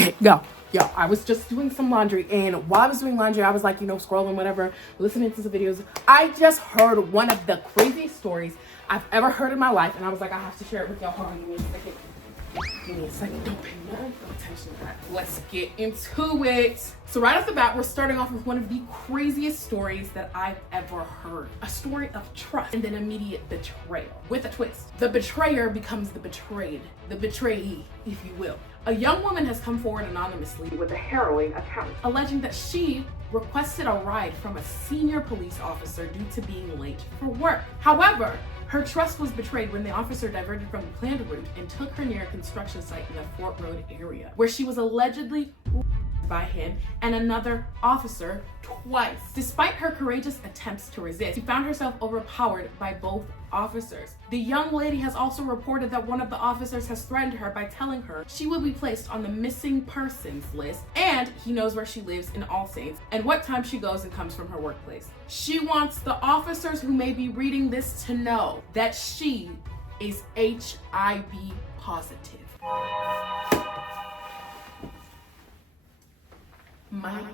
Okay, yo, I was just doing some laundry, and while I was doing laundry, I was like, scrolling, whatever, listening to some videos. I just heard one of the craziest stories I've ever heard in my life, and I was like, I have to share it with y'all. Hold on, give me a second. Give me a second. Don't pay no attention to that. Let's get into it. So right off the bat, we're starting off with one of the craziest stories that I've ever heard. A story of trust and then immediate betrayal with a twist. The betrayer becomes the betrayed, the betrayee, if you will. A young woman has come forward anonymously with a harrowing account, alleging that she requested a ride from a senior police officer due to being late for work. However, her trust was betrayed when the officer diverted from the planned route and took her near a construction site in the Fort Road area, where she was allegedly by him and another officer twice. Despite her courageous attempts to resist, she found herself overpowered by both officers. The young lady has also reported that one of the officers has threatened her by telling her she will be placed on the missing persons list, and he knows where she lives in All Saints and what time she goes and comes from her workplace. She wants the officers who may be reading this to know that she is HIV positive. Mic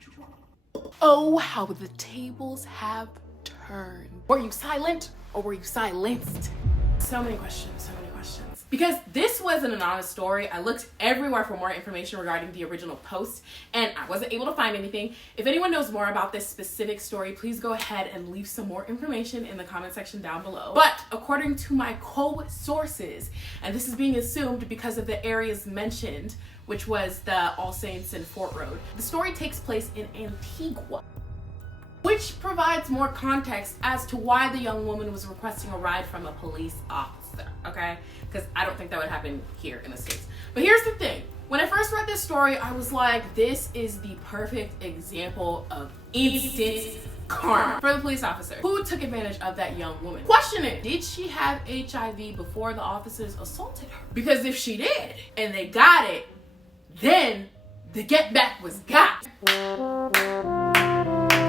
drop. Oh, how the tables have turned. Were you silent or were you silenced? So many questions. Because this was an anonymous story, I looked everywhere for more information regarding the original post, and I wasn't able to find anything. If anyone knows more about this specific story, please go ahead and leave some more information in the comment section down below. But according to my co-sources, and this is being assumed because of the areas mentioned, which was the All Saints and Fort Road, the story takes place in Antigua, which provides more context as to why the young woman was requesting a ride from a police officer, okay? Because I don't think that would happen here in the States. But here's the thing. When I first read this story, I was like, this is the perfect example of instant karma for the police officer who took advantage of that young woman. Question it, did she have HIV before the officers assaulted her? Because if she did, and they got it, then the get back was got.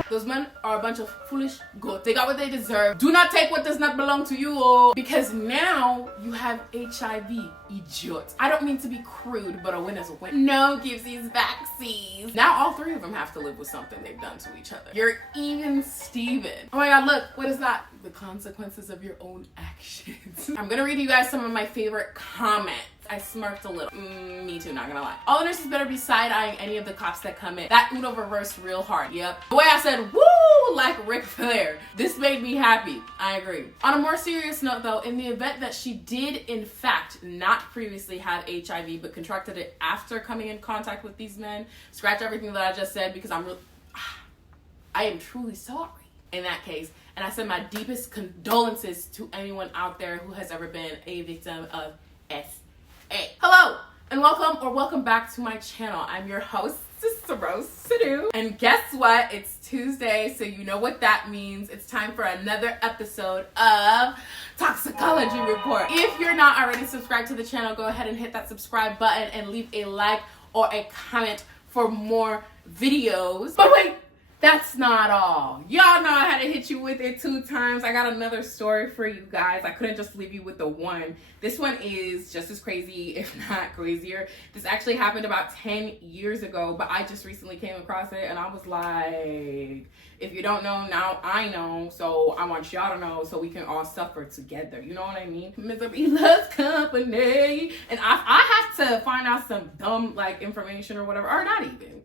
Those men are a bunch of foolish goats. They got what they deserve. Do not take what does not belong to you, oh, because now you have HIV, idiot. I don't mean to be crude, but a win is a win. No gives these vaccines. Now all three of them have to live with something they've done to each other. You're even Steven. Oh my God, look, what is that? The consequences of your own actions. I'm gonna read you guys some of my favorite comments. I smirked a little. Me too, not gonna lie. All the nurses better be side-eyeing any of the cops that come in. That Uno reversed real hard. Yep. The way I said, woo, like Ric Flair. This made me happy. I agree. On a more serious note though, in the event that she did in fact not previously have HIV, but contracted it after coming in contact with these men, scratch everything that I just said because I am truly sorry in that case. And I send my deepest condolences to anyone out there who has ever been a victim of SA. Hello and welcome back to my channel. I'm your host, Sister Rose Sadu. And guess what? It's Tuesday, so you know what that means. It's time for another episode of Toxicology Report. If you're not already subscribed to the channel, go ahead and hit that subscribe button and leave a like or a comment for more videos. But wait, that's not all. Y'all know I had to hit you with it 2 times. I got another story for you guys. I couldn't just leave you with the one. This one is just as crazy, if not crazier. This actually happened about 10 years ago, but I just recently came across it and I was like, if you don't know, now I know. So I want y'all to know so we can all suffer together. You know what I mean? Misery loves company. And I have to find out some dumb information or whatever, or not even.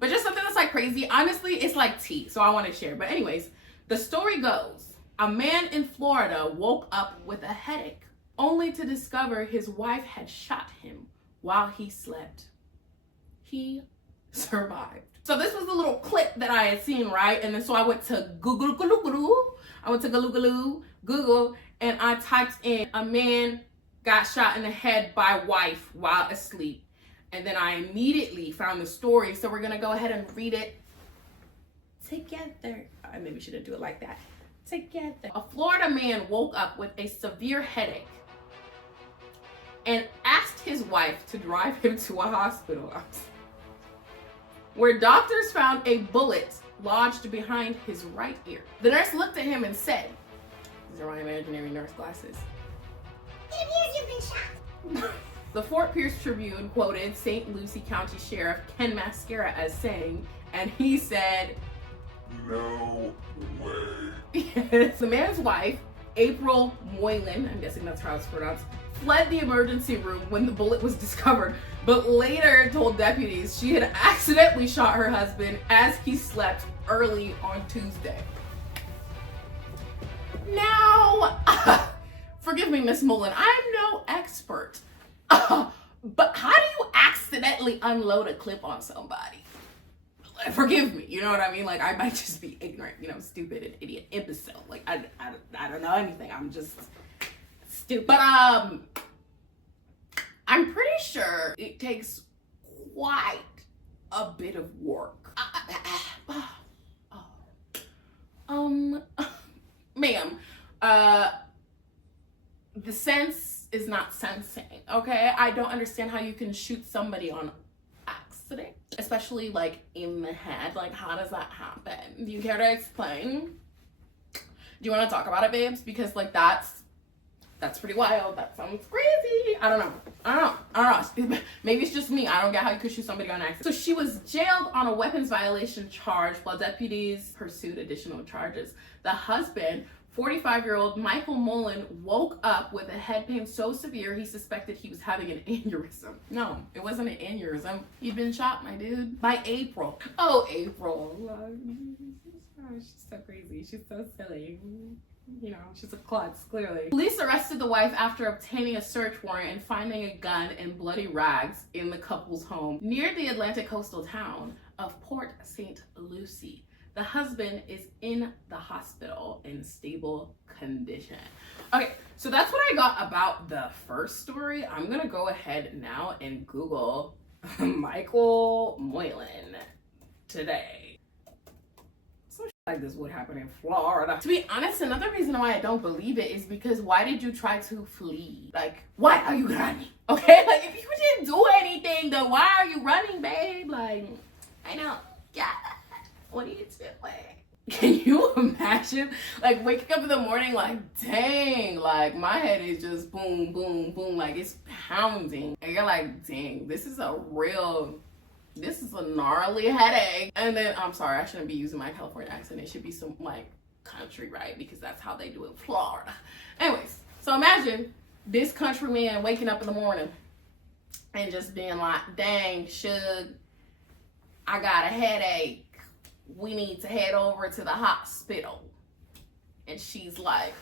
But just something that's crazy. Honestly, it's like tea, so I want to share. But anyways, the story goes, a man in Florida woke up with a headache only to discover his wife had shot him while he slept. He survived. So this was a little clip that I had seen, right? And then so I went to Google, and I typed in, a man got shot in the head by wife while asleep. And then I immediately found the story. So we're going to go ahead and read it together. I maybe shouldn't do it like that. Together. A Florida man woke up with a severe headache and asked his wife to drive him to a hospital where doctors found a bullet lodged behind his right ear. The nurse looked at him and said, these are my imaginary nurse glasses. It appears you've been shot. The Fort Pierce Tribune quoted St. Lucie County Sheriff Ken Mascara as saying, and he said, "No way." Yes. The man's wife, April Moylan, I'm guessing that's how it's pronounced, fled the emergency room when the bullet was discovered, but later told deputies she had accidentally shot her husband as he slept early on Tuesday. Now, forgive me, Miss Mullen, I'm no expert, but how do you accidentally unload a clip on somebody? Forgive me, you know what I mean? Like, I might just be ignorant, you know, stupid and idiot, imbecile. Like, I don't know anything. I'm just stupid. But, I'm pretty sure it takes quite a bit of work. Ma'am, the sense is not sensing, okay? I don't understand how you can shoot somebody on accident, especially like in the head. Like, how does that happen? Do you care to explain? Do you want to talk about it, babes? Because like that's pretty wild. That sounds crazy. I don't know. Maybe it's just me. I don't get how you could shoot somebody on accident. So she was jailed on a weapons violation charge while deputies pursued additional charges. The husband, 45-year-old Michael Mullen, woke up with a head pain so severe he suspected he was having an aneurysm. No, it wasn't an aneurysm. He'd been shot, my dude, by April. Oh, April. She's so crazy. She's so silly. You know, she's a klutz, clearly. Police arrested the wife after obtaining a search warrant and finding a gun and bloody rags in the couple's home near the Atlantic coastal town of Port St. Lucie. The husband is in the hospital in stable condition. Okay, so that's what I got about the first story. I'm gonna go ahead now and Google Michael Moylan today. Some shit like this would happen in Florida. To be honest, another reason why I don't believe it is because why did you try to flee? Like, why are you running? Okay, like if you didn't do anything, then why are you running, babe? Like, I know, yeah. What are you doing? Can you imagine like waking up in the morning like, dang, like my head is just boom, boom, boom, like it's pounding. And you're like, dang, this is a gnarly headache. And then, I'm sorry, I shouldn't be using my California accent. It should be some like country, right? Because that's how they do it in Florida. Anyways, so imagine this country man waking up in the morning and just being like, dang, Suge, I got a headache. We need to head over to the hospital. And she's like,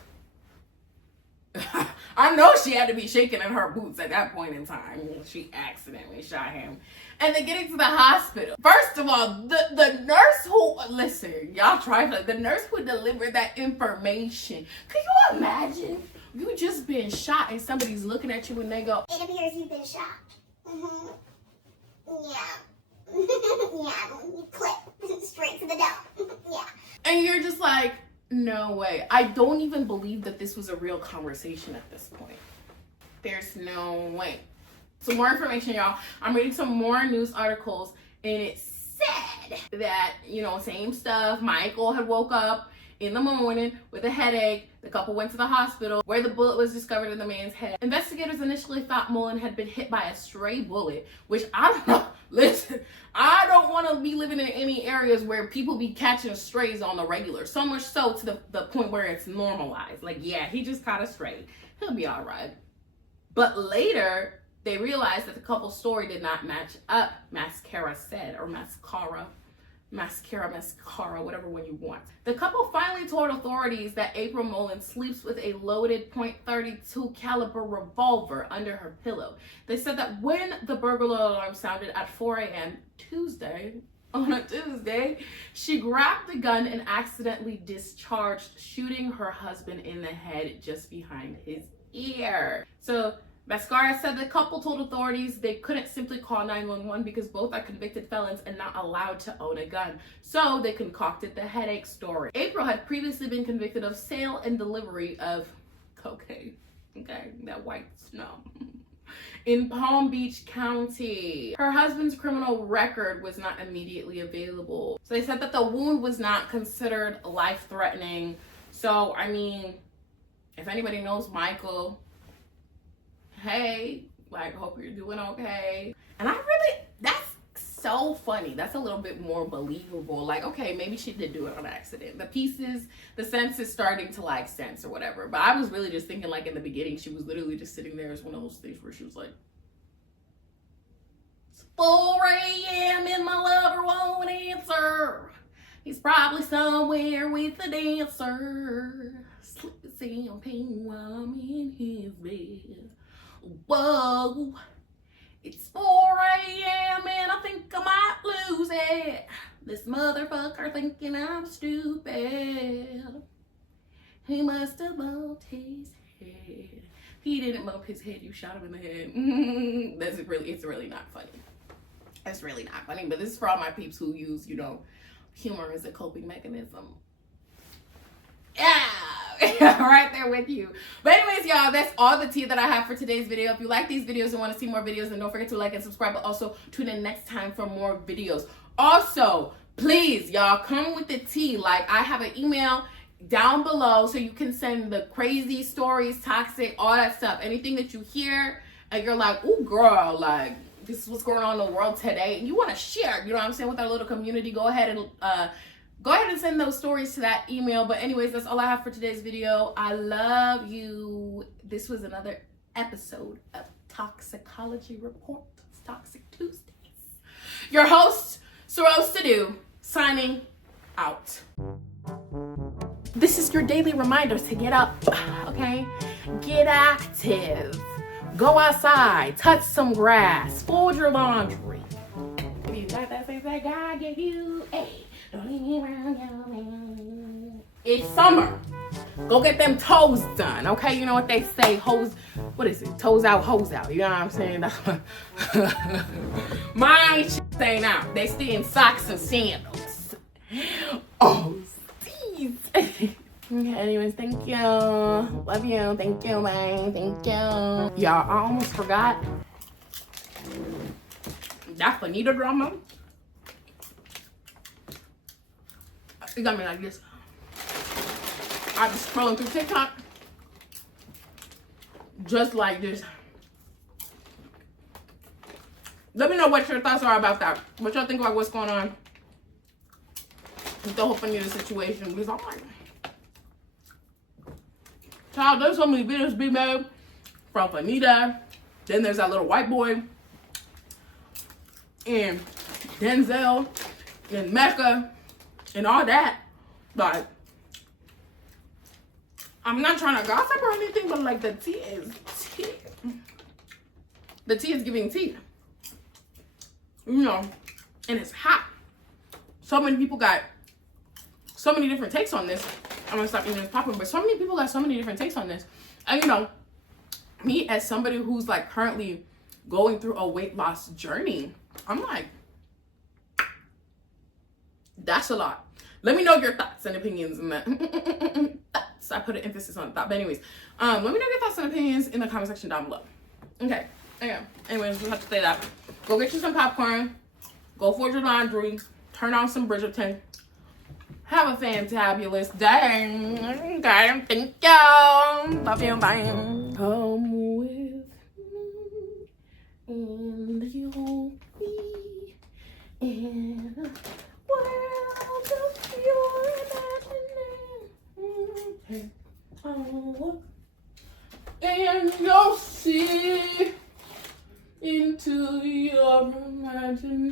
I know she had to be shaking in her boots at that point in time. She accidentally shot him. And then getting to the hospital. First of all, the nurse who, listen, y'all try to, the nurse who delivered that information. Could you imagine? You just been shot and somebody's looking at you and they go, "It appears you've been shot." Yeah. Yeah, clip straight to the dome. Yeah. And you're just like, no way. I don't even believe that this was a real conversation at this point. There's no way. Some more information, y'all. I'm reading some more news articles, and it said that, you know, same stuff. Michael had woke up in the morning with a headache. The couple went to the hospital where the bullet was discovered in the man's head. Investigators initially thought Mullen had been hit by a stray bullet, which I don't know. Listen, I don't want to be living in any areas where people be catching strays on the regular. So much so to the point where it's normalized. Like, yeah, he just caught a stray. He'll be all right. But later, they realized that the couple's story did not match up, Mascara said, or mascara, whatever one you want. The couple finally told authorities that April Mullen sleeps with a loaded .32 caliber revolver under her pillow. They said that when the burglar alarm sounded at 4 a.m. on a Tuesday, she grabbed the gun and accidentally discharged, shooting her husband in the head just behind his ear. So Mascara said the couple told authorities they couldn't simply call 911 because both are convicted felons and not allowed to own a gun. So they concocted the headache story. April had previously been convicted of sale and delivery of cocaine, okay, that white snow, in Palm Beach County. Her husband's criminal record was not immediately available. So they said that the wound was not considered life-threatening. So, I mean, if anybody knows Michael, hey, Like, hope you're doing okay. And that's so funny. That's a little bit more believable. Like, okay, maybe she did do it on accident. The sense is starting to like sense or whatever. But I was really just thinking, like, in the beginning, she was literally just sitting there as one of those things where she was like, it's 4 a.m. and my lover won't answer. He's probably somewhere with a dancer. Sleeping champagne while I'm in his bed. Whoa. It's 4 a.m. and I think I might lose it. This motherfucker thinking I'm stupid. He must have bumped his head. He didn't bump his head, you shot him in the head. It's really not funny. It's really not funny, but this is for all my peeps who use, you know, humor as a coping mechanism. Yeah. Right there with you. But anyways, y'all, that's all the tea that I have for today's video. If you like these videos and want to see more videos, then don't forget to like and subscribe, but also tune in next time for more videos. Also, please, y'all, come with the tea. Like, I have an email down below so you can send the crazy stories, toxic, all that stuff. Anything that you hear and you're like, ooh, girl, like, this is what's going on in the world today, and you want to share, you know what I'm saying, with our little community, go ahead and send those stories to that email. But anyways, that's all I have for today's video. I love you. This was another episode of Toxicology Report. It's Toxic Tuesdays. Your host, Sorose to Do, signing out. This is your daily reminder to get up, okay? Get active. Go outside, touch some grass, fold your laundry. If you got that thing that God gave you, hey, don't leave me around, man. It's summer. Go get them toes done, okay? You know what they say, what is it? Toes out, hose out. You know what I'm saying? My shit ain't out. They stay in socks and sandals. Oh, jeez. Okay, anyways, thank you. Love you. Thank you, man. Thank you. Y'all, I almost forgot. That Fanita drama. It got me like this. I was scrolling through TikTok. Just like this. Let me know what your thoughts are about that. What y'all think about what's going on with the whole Fanita situation. Because I'm like, child, there's so many videos being made from Fanita. Then there's that little white boy. And Denzel. And Mecca. And all that. Like, I'm not trying to gossip or anything, but like, the tea is tea. The tea is giving tea. You know, and it's hot. So many people got so many different takes on this. I'm gonna stop eating this popcorn, but so many people got so many different takes on this. And you know, me as somebody who's like currently going through a weight loss journey, I'm like, that's a lot. Let me know your thoughts and opinions on that. Thoughts. I put an emphasis on thought. But anyways, let me know your thoughts and opinions in the comment section down below. Okay. Yeah. Anyways, we'll have to say that. Go get you some popcorn. Go fold your laundry. Turn on some Bridgerton. Have a fantabulous day. Okay. Thank you. Love you. Bye. Come with me and you'll be in a world of your imagination. Oh, and you'll see into your imagination.